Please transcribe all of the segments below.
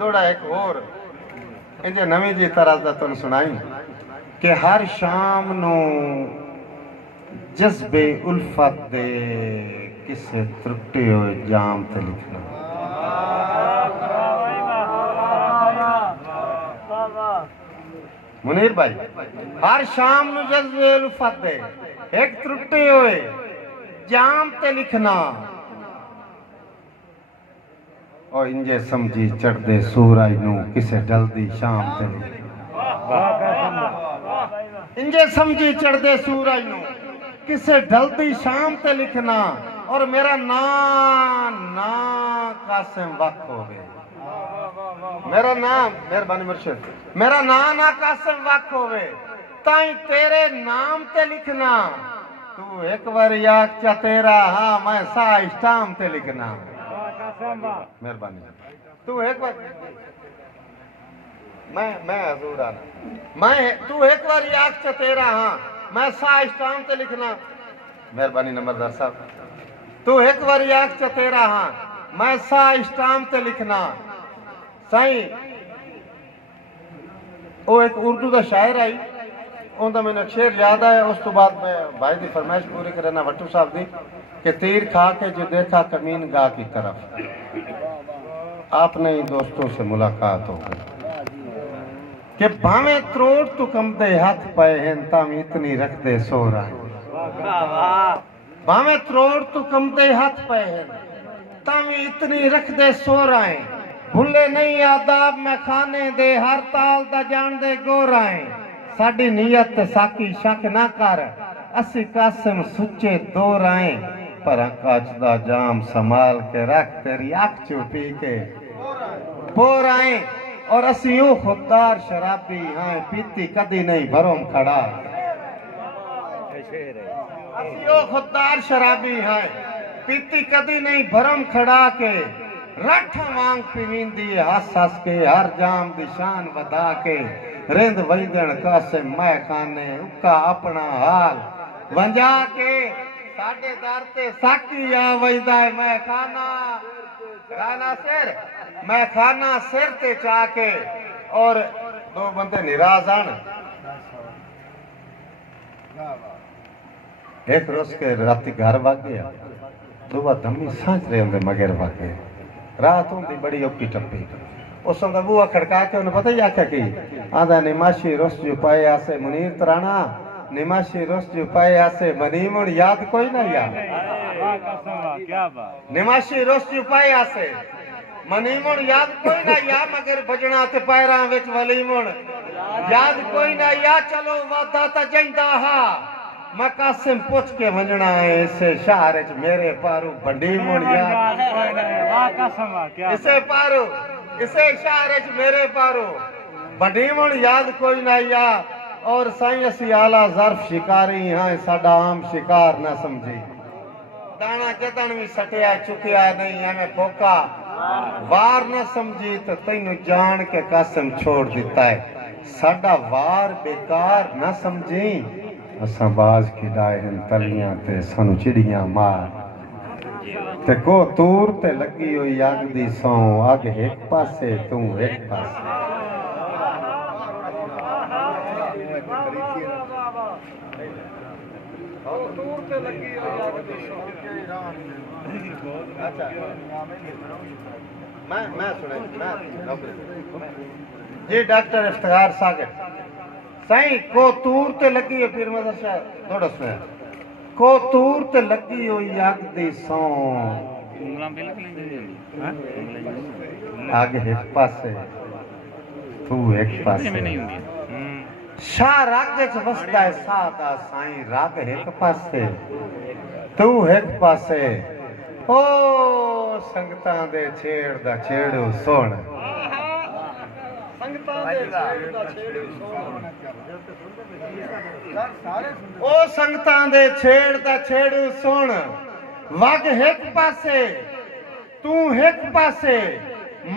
थोड़ा एक और इंजे नवी जी तरह दा तुम सुनाई कि हर शाम नू जज्बे उल्फत दे किसे त्रुटे हुए जाम ते लिखना। मुनीर भाई, हर शाम नू जज्बे उल्फत दे एक त्रुटे हुए जाम ते लिखना और इंजे समझी चढ़दे सूरज नू किसे ढलदी शाम ते लिखना। इंजे समझी चढ़दे सूरज नू किसे ढलदी शाम ते लिखना और मेरा ना कासिम वक्त हो गए। मेरा नाम मेहरबानी मुर्शिद, मेरा ना कासिम वक्त हो गए ताई तेरे नाम ते लिखना। तू एक बार याद चा तेरा हाँ मैं सा स्टाम ते लिखना। मेहरबानी तू एक बार मैं हजूर आना मैं तू एक बार याद चा तेरा हाँ मैं सा स्टाम ते लिखना। मेहरबानी नंबरदार साहब, तू एक बार याद चा तेरा हाँ मैं सा स्टाम ते लिखना। साईं वो एक उर्दू का शायर आई उनका मैंने शेर याद आया। उस तो बाद मैं भाई की फरमाइश पूरी करना भट्टू साहब की कि तीर खा के जो देखा कमीन गाह की तरफ। आपने ही दोस्तों से मुलाकात हो गई कि भावे त्रोड़ तू कमदे हाथ पे हैं ताम इतनी रख दे सो रहा है। भावे त्रोड़ तू कमदे हाथ पे हैं ताम इतनी रख दे सो रहा है। भुले नहीं आदाब मैं खाने दे हर ताल दा जान दे गोराए। साडी नीयत साकी शक ना कर असी कासिम सुच्चे दो राए। पर काच दा जाम संभाल के रख तेरी अख चू पी के बोर आए। और असी ओ खुददार शराबी हाँ पीती कदी नहीं भरोम खड़ा। असी ओ खुददार शराबी हाँ पीती कदी नहीं भरम खड़ा के। रठ वांग पीवींदी हस हस के हर जाम दी शान वधा के। रिंद वजदन कासिम मैं खाने उका अपना हाल वंजा के। साडे दर ते साकी आ वजदा है मैं खाना खाना सिर मैं खाना सिर ते चाके। और दो बंदे निराश आन एक रोज के राती घर भाग गया दो धम्मी सांझ रहे होंगे मगर भागे रात होंगी बड़ी औखी टप्पी। उस समय बुआ खड़का के उन्हें पता ही आख्या कि आधा निमाशी रोस जो पाए आसे मुनीर तराना निमाशी रोस जो पाए आसे मनीमुन याद कोई ना याद। निमाशी रोस जो पाए आसे मनीमुन याद कोई ना या मगर बजना ते पैरां विच वलीमुन याद कोई ना या। चलो वादा ता जंदा हा मैं कासिम पुछ के वंजना है इसे शहर च मेरे पारू बंडी मुन याद इसे पारू इसे शहर च मेरे पारू बंडी मुन याद कोई ना या। और साईं असी आला ज़र्फ शिकारी हाँ साडा आम शिकार ना समझी। दाना जदन भी सटिया चुकिया नहीं हमें फोका वार न समझी तो तैनू जान के कासिम छोड़ दिता है। साडा वार बेकार न समझी असा बाज खिडाए हैं तलियां ते सानू चिड़ियां मार। ते को तूर ते लगी हुई अग दी सौ अग एक पासे तू एक पासे। मैं जी डॉक्टर इफ्तिखार सागर साईं को तूर ते लगी है फिर मदरसा थोड़ा सुना को तूर ते लगी हुई अग दी सौ आग एक पासे तू एक पासे। शाह राग च वसदा है सादा साईं राग एक पासे तू एक पासे। ओ संगतां दे छेड़ दा छेड़ो सोण ओ संगतां दे छेड़ दा छेड़ू सुन वग एक पासे तू एक पासे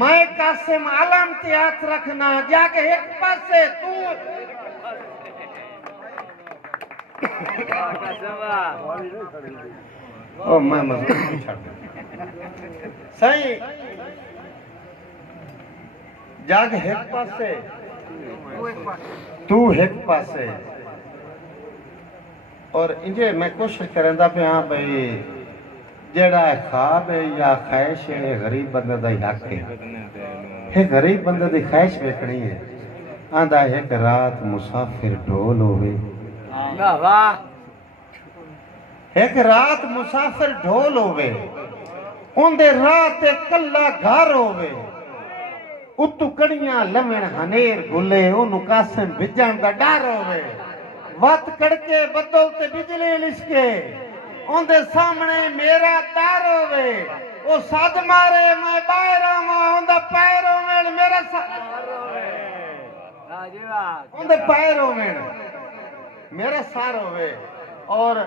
मैं कासिम आलम ते हाथ रखना जाके एक पासे तू। ओ मैं मजबूर छड़ सही जग एक पासे तू एक पासे और इंजे मैं कोशिश करंदा पे हाँ भाई जेड़ा ख्वाब है या ख्वाहिश है गरीब बंदे दा हक है गरीब बंदे दी ख्वाहिश वेखनी है आंदा एक रात मुसाफिर ढोल होवे एक रात मुसाफिर ढोल होवे उनदे राह ते कल्ला घर होवे उत्तू कड़ियां लवण हनेर गुले ओनू कासिम बिजण दा डर होवे वत कड़के बदल ते बिजली लिशके उनदे सामने मेरा दर होवे ओ सद मारे मैं बाहर आवां उनदा पैर होवे मेरा उनदे पैर होवे मेरा सर होवे और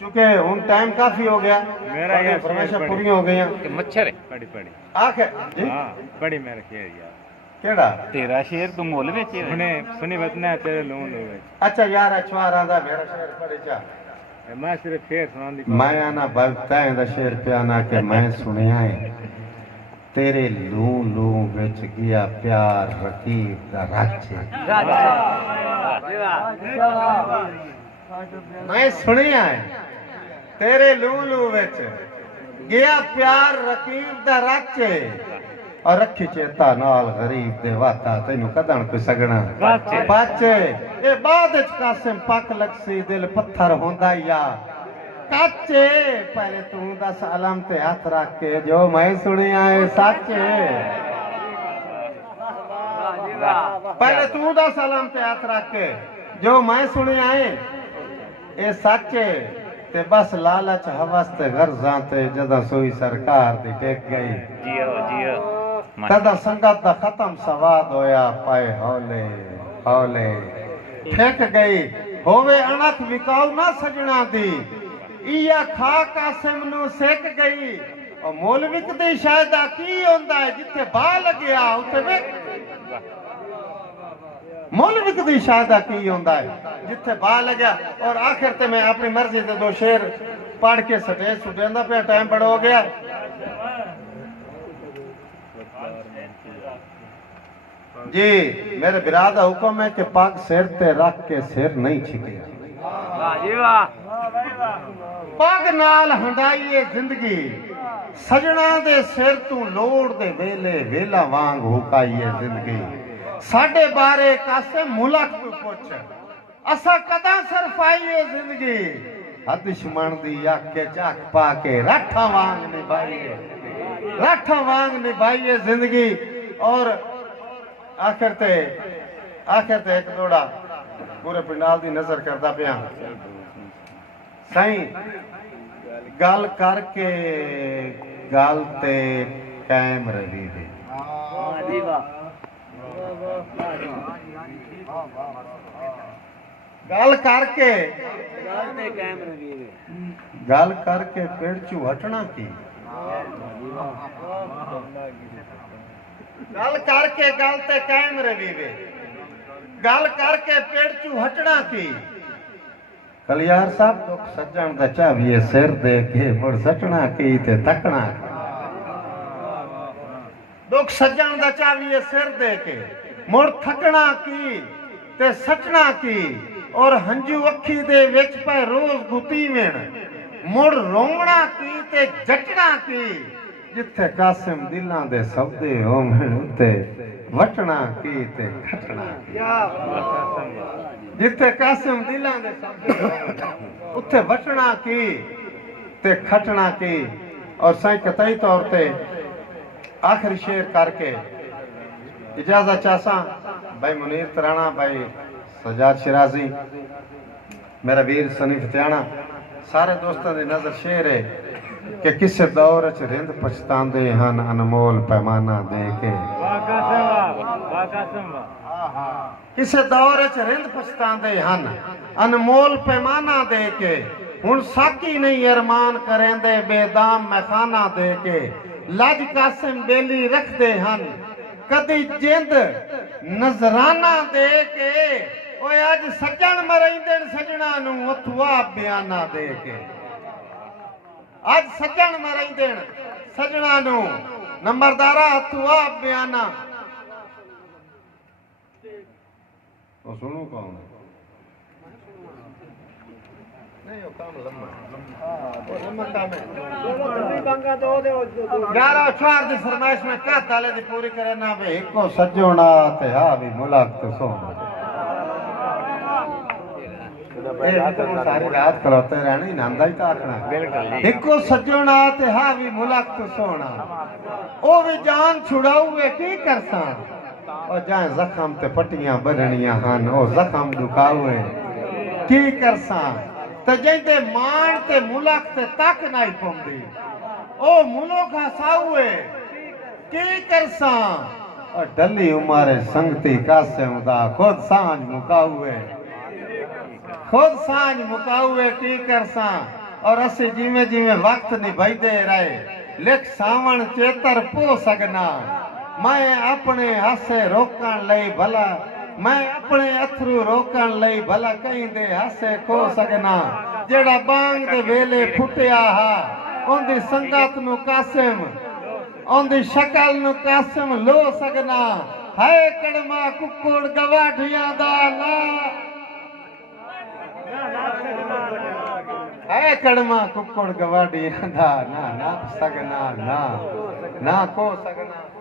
चूंकि हुन टाइम काफी हो गया मेरा ये फरमाइशां पूरी हो गई हैं मच्छर है पड़ी पड़ी आखिर जी हां बड़ी मेरा शेर यार केड़ा तेरा शेर तू मोल विच हुने सुनी वतना तेरे लोन होवे अच्छा यार अछवारा दा मेरा शेर पढ़े जा मैं सिर्फ शेर सुनांदी मैं आना भगता दा शेर पियाना के मैं सुनिया है तेरे लू लू विच गया प्यार रकीब दा राचे मैं सुनिया है तेरे लू लू विच गया प्यार रकीब दा राचे और रखी चेता नाल गरीब दे वाता तेनू कदन कोई सगना पाचे ए बाद च कासिम पक लक्सी दिल पत्थर होंदा या काचे पहले तू दस अलम ते हाथ रख के जो मैं सुनिया है सच्चे पहले तू दस अलम ते हाथ रख के जो मैं सुनिया है ए सच्चे ते बस लालच हवस ते गर्जां ते जदा सोई सरकार दी टेक गई जियो जियो तदा संगत दा खत्म सवाद होया पाए हौले हौले ठेक गई होवे अणख विकाऊ ना सजना दी इया खा कासिम नु सेक गई और मौलविक दी शायदा की होंदा है जिथे बा लगया उथे वे मौलविक दी शायदा की होंदा है जिथे बा लगया और आखिर ते मैं अपनी मर्जी दे दो शेर पढ़ के स्टेज सुटेंदा पे टाइम बड़ा हो गया जी मेरे बिराद का हुक्म है कि पग सिर ते रख के सिर नहीं छिकिया पग नाल हंडाइए जिंदगी सजना दे सिर तू लोड़ दे वेले वेला वांग हुकाइए जिंदगी साडे बारे कासे मुलक तू पुछ असा कदा सरफाइए जिंदगी दुश्मन दी अख के झक पा के राठा वांग निभाइए जिंदगी और आखिर ते एक दौड़ा पूरे पिंडाल दी नजर करदा पिया सही गल करके गल ते कायम रही दे गल करके पेड़ चू हटना की गल करके गल ते कायम रही वे गल करके पेड़ चू हटना की कलियार साहब दुख सज्जन दा चावीए सिर दे के मुड़ सटना की ते तकना दुख सज्जन दा चावीए सिर दे के मुड़ थकना की ते सटना की और हंजू अखी दे विच पे रोज गुती वेण मुड़ रोवना की ते जटना की जिथे कासिम दिलां दे सौदे होवन उते वटना की ते खटना जिथे कासिम दिलां दे सौदे उथे वटना की ते खटना की और साईं कतई तौर ते आखिरी शेर करके इजाजत चाहसा भाई मुनीर तराना भाई सजाद शिराजी मेरा वीर सनी फतियाना सारे दोस्तों की नजर शेर है कि किसे दौर च रिंद पछतांदे हन अनमोल पैमाना दे के किसे दौर च रिंद पछतांदे हन अनमोल पैमाना दे के हुण साकी नहीं अरमान करेंदे बेदाम मैखाना दे के लज कासिम बेली रखदे हन कदी जिंद नजराना दे के ओए अज सज्जन मरैंदे सजना नू उथवा बयाना दे के अज सज्जन मरैंदे सजना नू नंबरदारा हथुआ बयाना ਉਹ ਸੁਣੂ ਕੌਣ ਨਹੀਂ ਉਹ ਕੰਮ ਲੰਮਾ ਉਹ ਲੰਮਾ ਕੰਮ ਹੈ ਯਾਰ ਅਛਾਰ ਦੀ ਫਰਮਾਇਸ਼ ਮੈਂ ਕਾ ਤਾਲੇ ਦੀ ਪੂਰੀ करे ना वे एको सजोना ते हा भी मुलाकात सोना सारी रात खलोते रहना ही नंदा ही ताकना एको सजोना ते हा भी मुलाकात सोना ओ भी जान छुड़ाऊए की करसा और जाए जख्म ते पट्टियां बरनियां हन ओ जख्म दुखाऊए की करसा ते जैंदे मान ते मुलक ते तक नहीं पौंदी ओ मुलक हसाऊए की करसा और डली उमारे संगती कासे उदा खुद सांझ मुकाऊए की करसा और असी जिमें जिमें वक्त निभाईदे रहे लिख सावण चेतर पो सकना मैं अपने हासे रोकण लई भला मैं अपने अथरू रोकण लई भला कहीं दे हासे खो सकना जेड़ा बांग दे वेले फुटिया हा ओंदी संगत नु कासिम ओंदी शक्ल नु कासिम लो सकना है कड़मा कुक्कुड़ गवाठियां दा ना है कड़मा कुक्कुड़ गवाठियां दा ना ना सकना ना ना को सकना